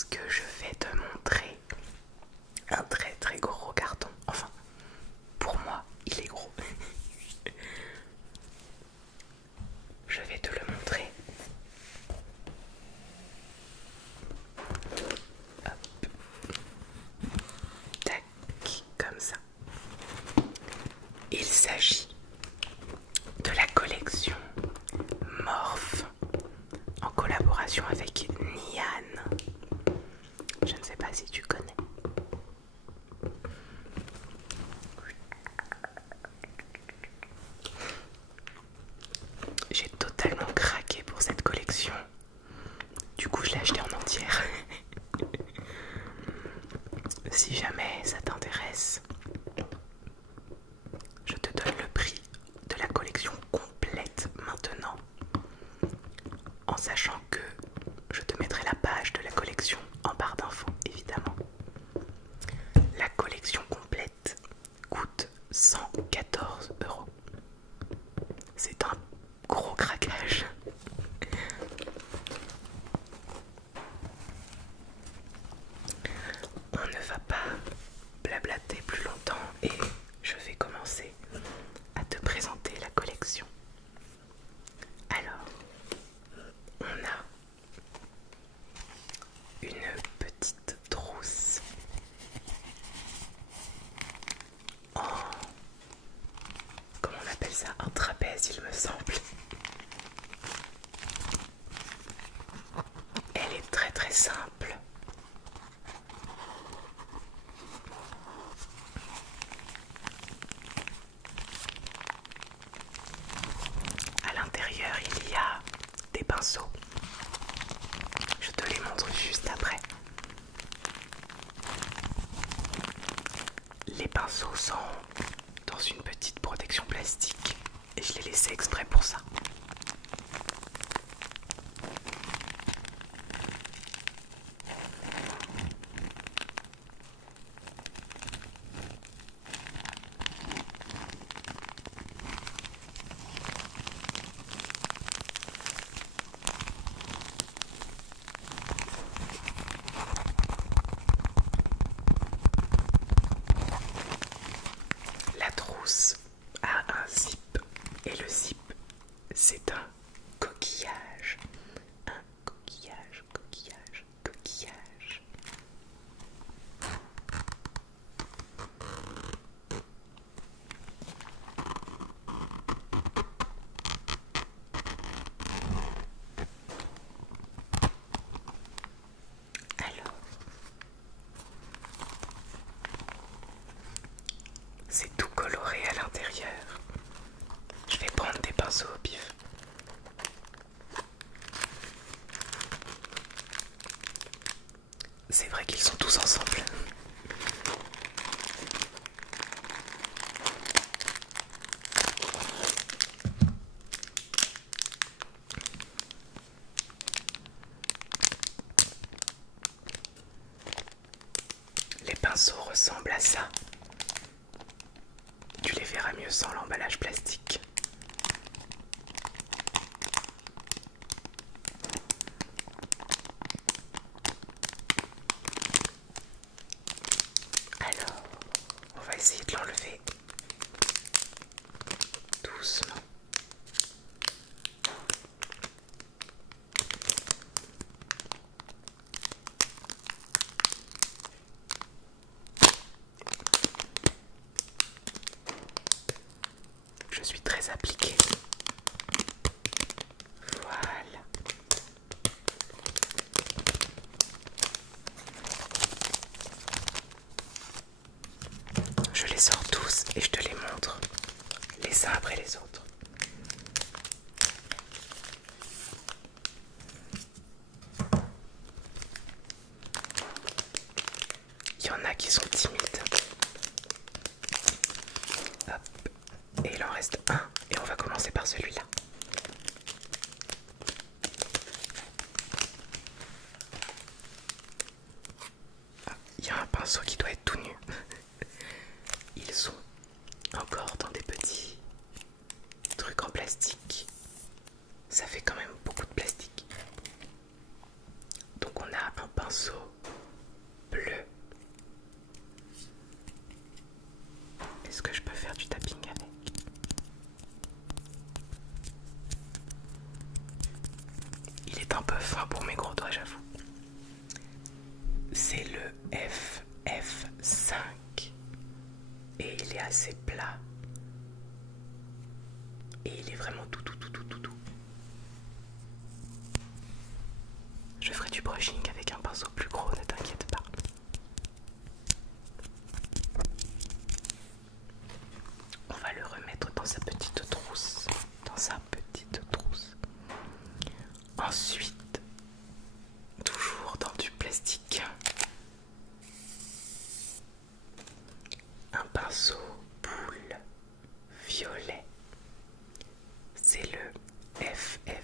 pense que je vais te montrer un très très gros carton. Enfin, pour moi, il est gros. Je vais te le montrer. Hop. Tac, comme ça. Il s'agit de la collection Morph en collaboration avec Nian. Je ne sais pas si tu connais. J'ai totalement craqué pour cette collection. Du coup, je l'ai acheté en entière. Si jamais ça t'intéresse, je te donne le prix de la collection complète maintenant, en sachant que je te mettrai la page de la collection en barre d'infos, évidemment. La collection complète coûte 114 €. C'est un gros craquage. On ne va pas blablater plus longtemps et je vais commencer à te présenter la collection. Alors, on a une petite trousse en... comment on appelle ça? Un trapèze, il me semble. Elle est très très simple. À l'intérieur, il y a des pinceaux. Je te les montre juste après. Les pinceaux sont dans une petite protection plastique et je l'ai laissé exprès pour ça. La trousse a un zip et le zip, c'est un coquillage. Un coquillage, coquillage, coquillage. Alors, c'est tout coloré à l'intérieur. Je vais prendre des pinceaux au pif. C'est vrai qu'ils sont tous ensemble. Les pinceaux ressemblent à ça. Tu les verras mieux sans l'emballage plastique. Alors, on va essayer de l'enlever doucement. Je suis très appliquée. Voilà. Je les sors tous et je te les montre les uns après les autres. Il y en a qui sont timides. Hop. Et il en reste un et on va commencer par celui-là. Ah, il y a un pinceau qui doit être tout nu. Ils sont encore dans des petits trucs en plastique. Ça fait quand même beaucoup de plastique. Donc on a un pinceau du brushing avec un pinceau plus gros, ne t'inquiète pas. On va le remettre dans sa petite trousse. Ensuite, toujours dans du plastique, un pinceau boule violet. C'est le FF6.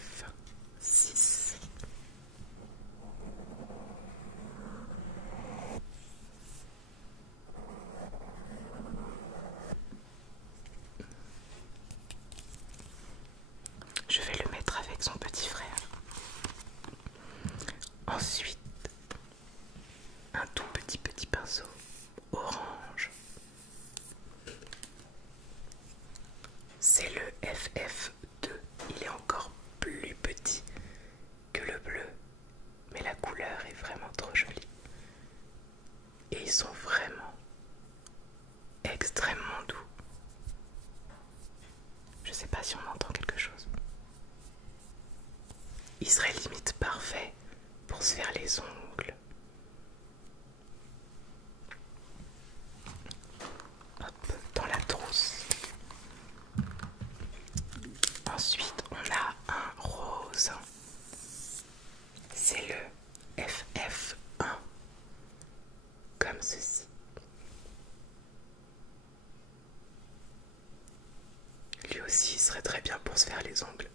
Je vais le mettre avec son petit frère. Ensuite, un tout petit pinceau orange. C'est le FF2. Il est encore plus petit que le bleu, mais la couleur est vraiment trop jolie. Et ils sont vraiment extrêmement doux. Je sais pas si on entend quelque chose. Il serait limite parfait pour se faire les ongles. Hop, dans la trousse. Ensuite, on a un rose. C'est le FF1. Comme ceci. Lui aussi, il serait très bien pour se faire les ongles.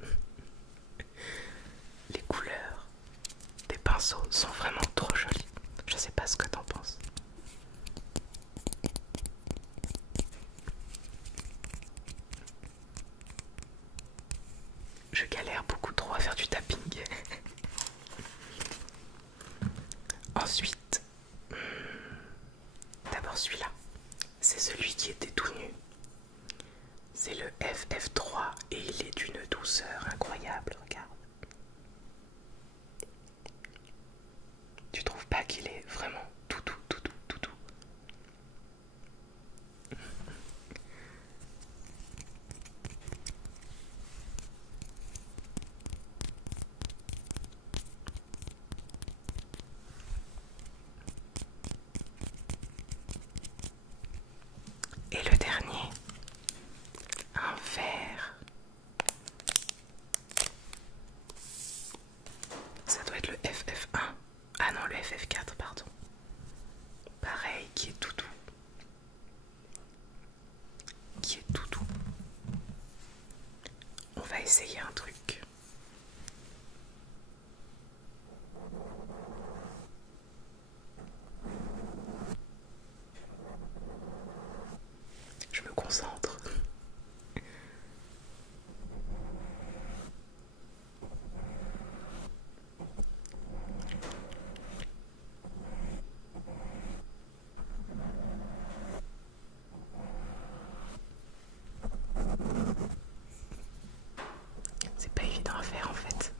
Les couleurs des pinceaux sont vraiment trop jolies. Je sais pas ce que t'en penses. Je galère beaucoup trop à faire du tapping. Ensuite, d'abord celui-là. C'est celui qui était tout nu. C'est le FF3 et il est d'une douceur incroyable, regarde. Tu trouves pas qu'il est vraiment tout doux. Et le dernier, un vert. Ça doit être le FF1. Ah non, le FF4, pardon. Pareil, qui est tout doux. On va essayer un truc. Je me concentre. C'est pas évident à faire en fait.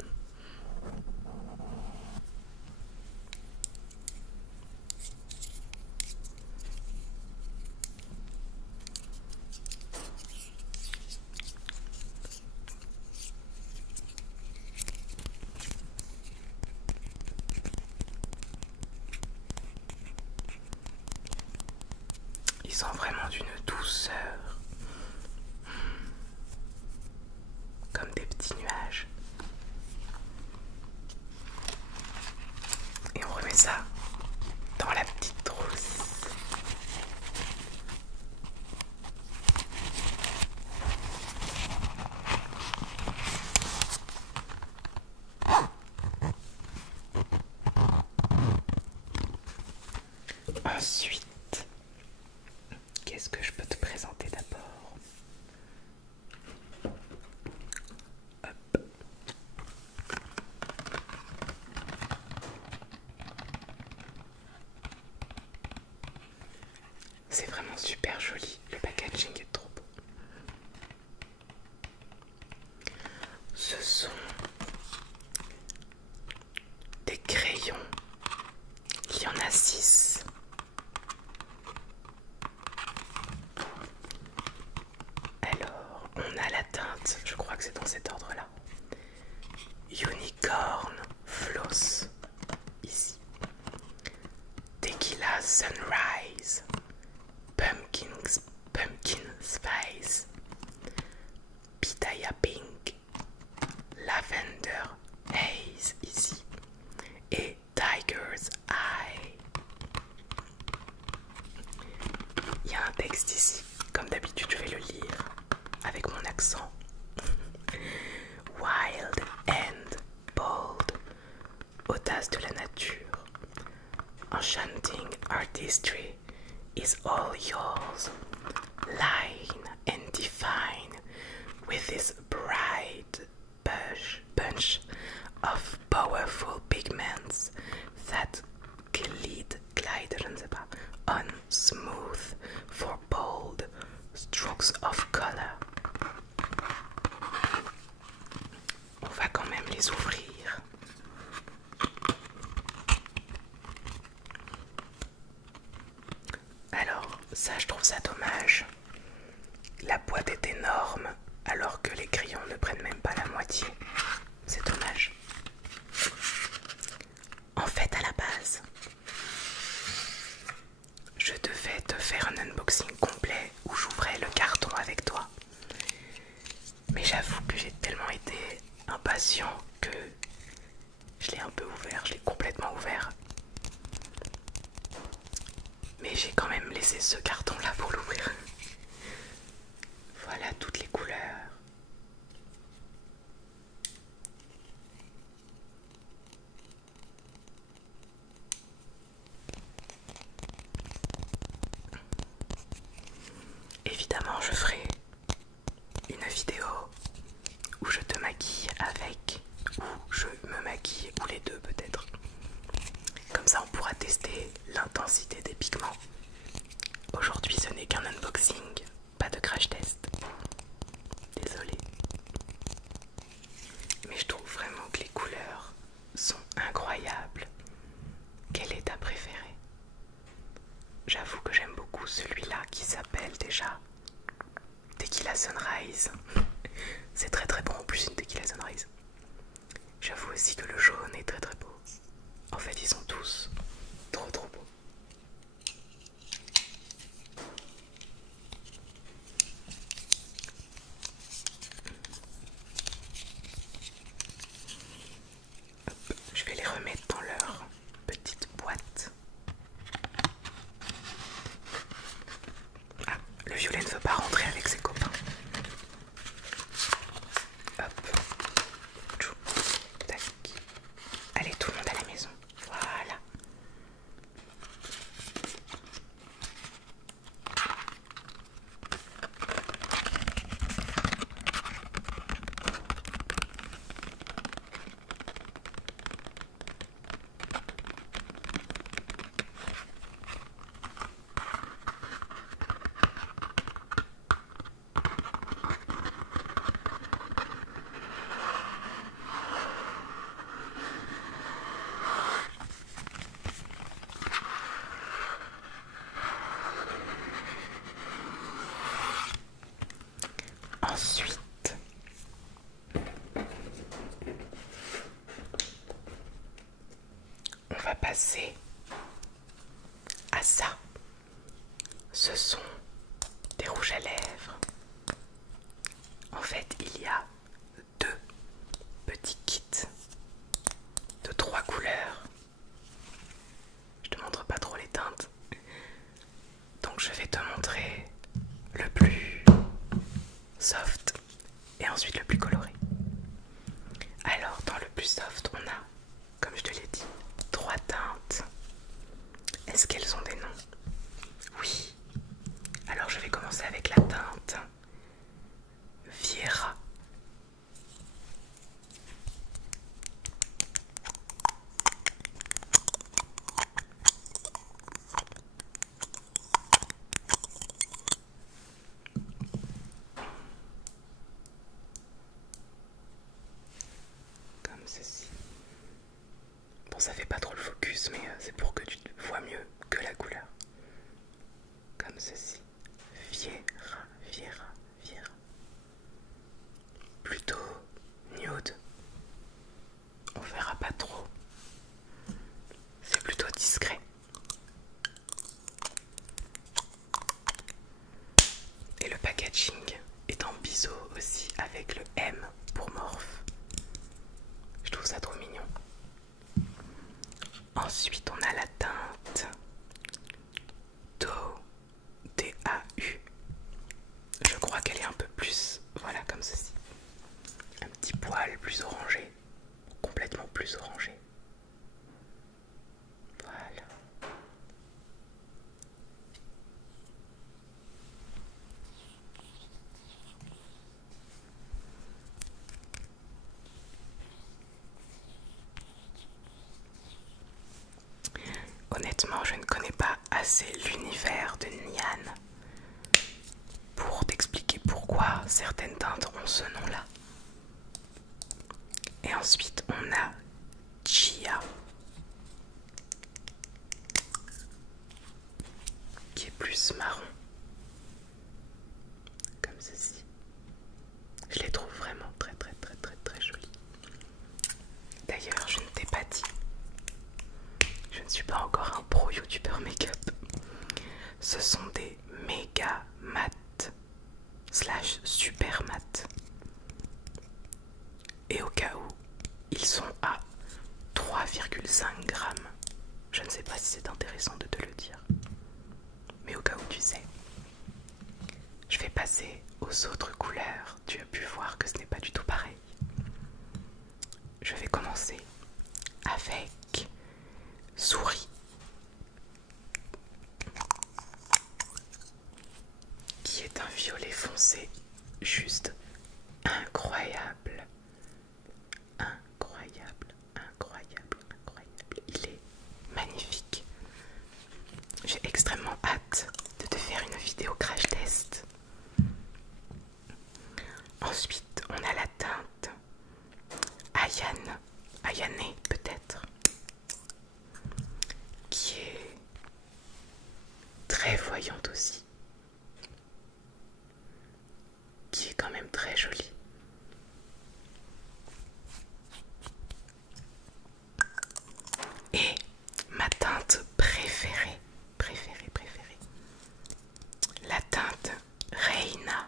Ils sont vraiment d'une douceur. Comme des petits nuages. Et on remet ça dans la petite trousse. Ensuite, qu'est-ce que je peux te présenter d'abord? Hop. C'est vraiment super joli, le packaging est trop beau. Ce sont des crayons, il y en a 6. Alors, on a la teinte, je crois que c'est dans cet ordre-là. Unicorn Floss. Sunrise, Pumpkin Spice, Pitaya Pink, Lavender Haze ici et Tiger's Eye. Il y a un texte ici, comme d'habitude je vais le lire avec mon accent. Wild and bold, audace de la nature, enchanting artistry is all yours, line and define with this bright bunch of powerful pigments that glide on smooth for bold strokes of color. On va quand même les ouvrir. Alors, ça je trouve ça dommage. La boîte est énorme alors que les crayons ne prennent même pas la moitié. C'est dommage. En fait, à la base, je devais te faire un unboxing complet où j'ouvrais le carton avec toi. Mais j'avoue que j'ai tellement été impatient que je l'ai un peu ouvert, je l'ai complètement ouvert. Mais j'ai quand même laissé ce carton là pour l'ouvrir. Voilà toutes les couleurs. Évidemment, je ferai une vidéo où je te maquille avec, ou je me maquille, ou les deux peut-être. Comme ça, on pourra tester l'intensité des pigments. Aujourd'hui, ce n'est qu'un unboxing, pas de crash test. Désolée. Mais je trouve vraiment que les couleurs sont incroyables. Quelle est ta préférée? J'avoue que j'aime beaucoup celui-là qui s'appelle déjà Tequila Sunrise. C'est très très bon en plus une Tequila Sunrise. J'avoue aussi que le jaune est très très beau. En fait ils sont tous trop trop beaux. Hop, je vais les remettre dans leur petite boîte. Ah, le violet ne veut pas rentrer avec ses copains. Hop. Tchou. Tac. Allez, tout le monde à la maison. Voilà. Ensuite, on va passer à ça. Ce sont des rouges à lèvres. En fait, il y a deux petits kits de 3 couleurs. Je te montre pas trop les teintes. Donc je vais te montrer le plus soft et ensuite le plus coloré. Alors dans le plus soft on a, comme je te l'ai dit, 3 teintes. Est-ce qu'elles ont des noms? Oui. Alors je vais commencer avec la teinte Viera. Comme ceci. Bon, ça fait pas trop le focus, mais c'est pour que tu vois mieux que la couleur. Comme ceci. Viera, Viera, Viera. Plutôt nude. On verra pas trop. C'est plutôt discret. Ensuite, on a la teinte DAU. D-A-U. Je crois qu'elle est un peu plus, voilà, comme ceci. Un petit poil plus orangé, complètement plus orangé. Voilà. Honnêtement, je ne connais pas assez l'univers de Nian pour t'expliquer pourquoi certaines teintes ont ce nom-là. Et ensuite, on a Chia, qui est plus marron, comme ceci. Je les trouve vraiment très très très très très jolies. D'ailleurs, je ne t'ai pas dit, je ne suis pas encore un pro youtubeur make-up. Ce sont des méga mat / super mat. Et au cas où, ils sont à 3,5 grammes. Je ne sais pas si c'est intéressant de te le dire. Mais au cas où tu sais. Je vais passer aux autres couleurs. Tu as pu voir que ce n'est pas du tout pareil. Je vais commencer avec Souris, qui est un violet foncé juste incroyable. Incroyable, incroyable, incroyable. Il est magnifique. J'ai extrêmement hâte de te faire une vidéo crash test. Ensuite, on a la teinte Ayane peut-être, qui est très voyante aussi, qui est quand même très jolie. Et ma teinte préférée, la teinte Reina.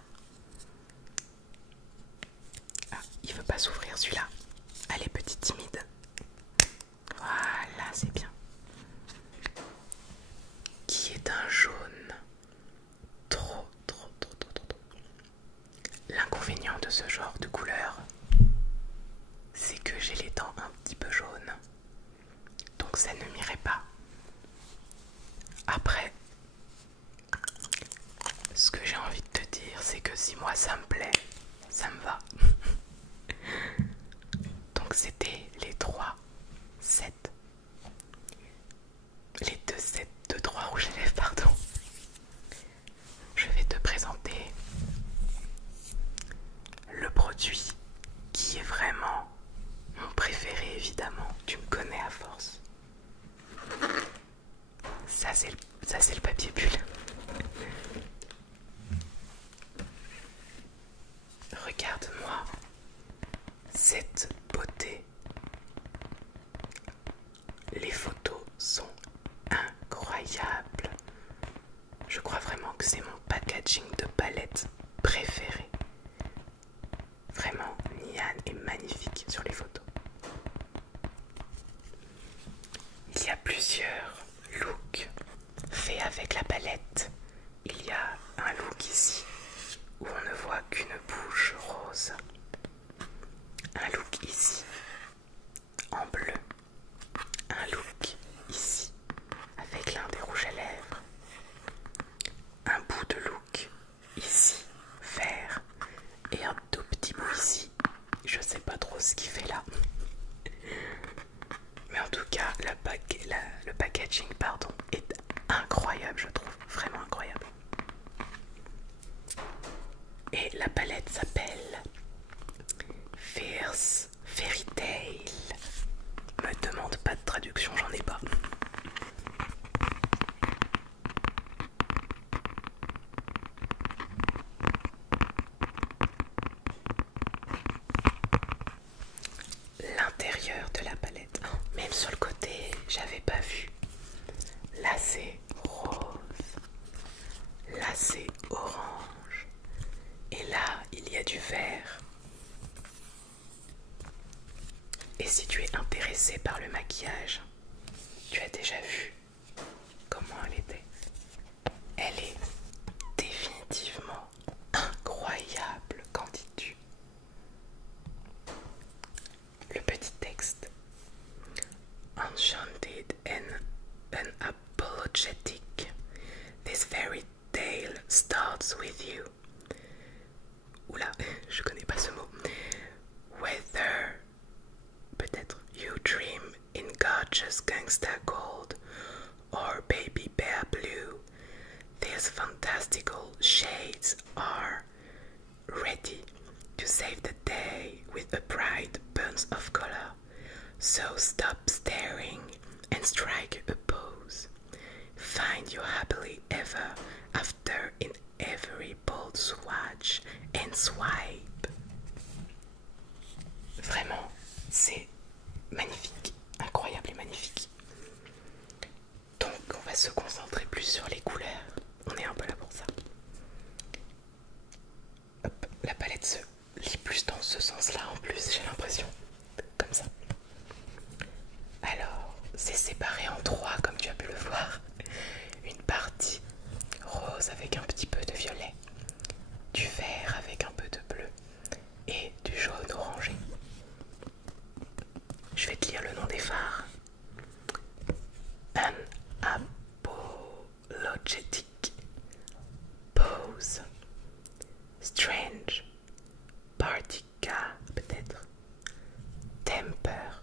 Ah, il veut pas s'ouvrir celui-là. Allez, petit timide. Voilà, c'est bien. Qui est un jaune trop. L'inconvénient de ce genre de couleur, c'est que j'ai les dents un petit peu jaunes. Donc ça ne m'irait pas. Après, ce que j'ai envie de te dire, c'est que si moi ça me plaît, ça me va. Donc c'était les 3 sets. Les 2 sets de 3 rouges à lèvres, pardon. Je vais te présenter le produit qui est vraiment mon préféré, évidemment. Tu me connais à force. Ça c'est le papier bulle. Regarde-moi cette beauté. Les photos sont incroyables. Je crois vraiment que c'est mon packaging de palette préféré. Vraiment, Nian est magnifique sur les photos. Il y a plusieurs looks faits avec la palette. Il y a un look ici où on ne voit qu'une bouche rose. Un look ici en bleu. Un look ici avec l'un des rouges à lèvres. Un bout de look ici vert et un tout petit bout ici. Je sais pas trop ce qu'il fait là. Mais en tout cas, le packaging est incroyable, je trouve. Vraiment incroyable. Et la palette s'appelle Fierce Fairy Tail. Me demande pas de traduction, j'en ai pas. L'intérieur de la palette, même sur le côté, j'avais pas vu. Là c'est rose, là c'est orange, et là il y a du vert. Et si tu es intéressé par le maquillage, tu as Gangsta Gold or Baby Bear Blue, these fantastical shades are ready to save the day with a bright burst of color. So stop staring and strike a pose. Find your happily ever after in every bold swatch and swipe. Vraiment, c'est magnifique, incroyable et magnifique. Donc on va se concentrer plus sur les couleurs. On est un peu là pour ça. Hop, la palette se lit plus dans ce sens-là en plus, j'ai l'impression. Comme ça. Alors, c'est séparé en trois comme tu as pu le voir. Une partie rose avec un petit peu de violet, du vert avec un peu de bleu et du jaune orangé. Je vais te lire le nom des phares. Unapologetic Pose, Strange, Partica peut-être, Temper,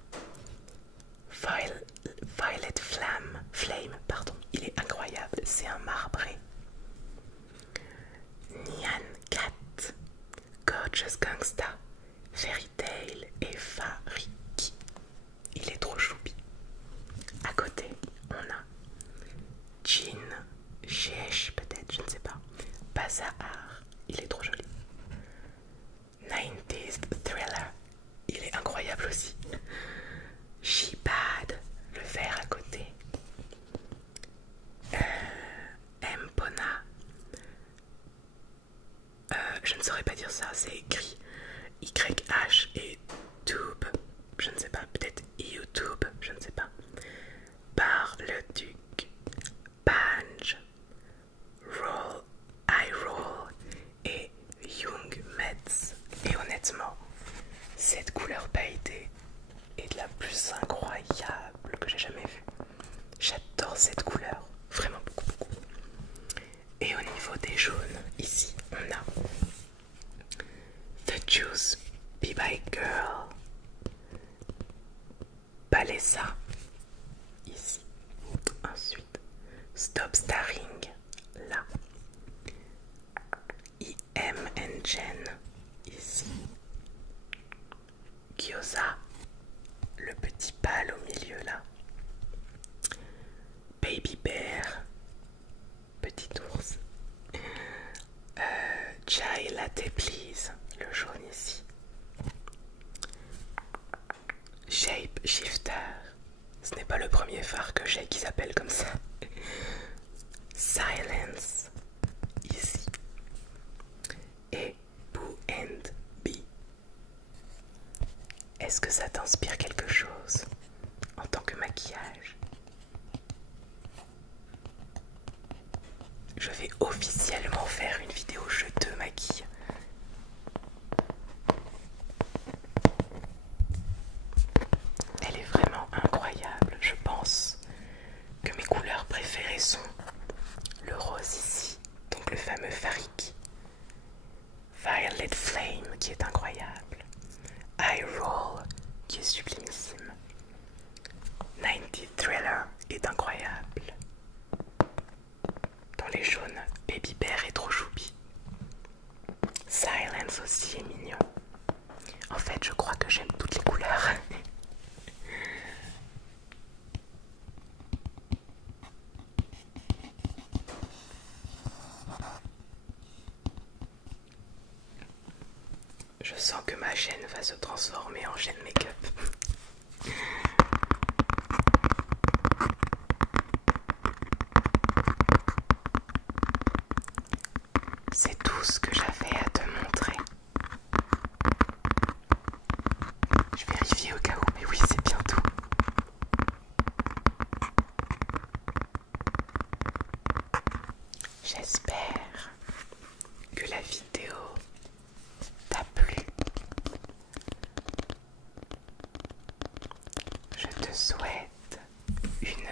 Violet Flame, pardon, il est incroyable, c'est un marbré. Nyan Cat, Gorgeous Gangsta, Fairy Tail et Fariki. Il est trop choupi. À côté, on a Jean, Sheesh peut-être, je ne sais pas. Bazahar, il est trop joli. 90s Thriller, il est incroyable aussi. She Bad, le vert à côté. Mpona, je ne saurais pas dire ça, c'est écrit YH et Tube, je ne sais pas, peut-être YouTube, je ne sais pas. Bar le Duc, Banj, Roll, I Roll et Young Mets. Et honnêtement, cette couleur pailletée est de la plus incroyable que j'ai jamais vue. J'adore cette couleur, vraiment beaucoup, beaucoup. Et au niveau des jaunes, ici, on a The Juice Be My Girl, Palessa, ici. Ensuite, Stop Starring, là. IM and Jen, ici. Gyoza, le petit pâle au milieu, là. Baby Bear, petit ours. Chai Latte Please, le jaune ici. Shape Shifter, ce n'est pas le premier phare que j'ai qui s'appelle comme ça. Silence, ici. Et Boo and Bee. Est-ce que ça t'inspire quelque chose en tant que maquillage? Je vais officiellement faire une vidéo je te maquille. Elle est vraiment incroyable. Je pense que mes couleurs préférées sont le rose ici, donc le fameux Fariki, Violet Flame qui est incroyable, Eye Roll qui est sublimissime, 90 Thriller est incroyable. Dans les jaunes, Baby Bear est trop choupi. Silence aussi est mignon. En fait, je crois que j'aime toutes les couleurs. Je sens que ma chaîne va se transformer en chaîne make-up. C'est tout ce que j'avais à te montrer. Je vérifie au cas où, mais oui, c'est bien tout. J'espère que la vidéo t'a plu. Je te souhaite une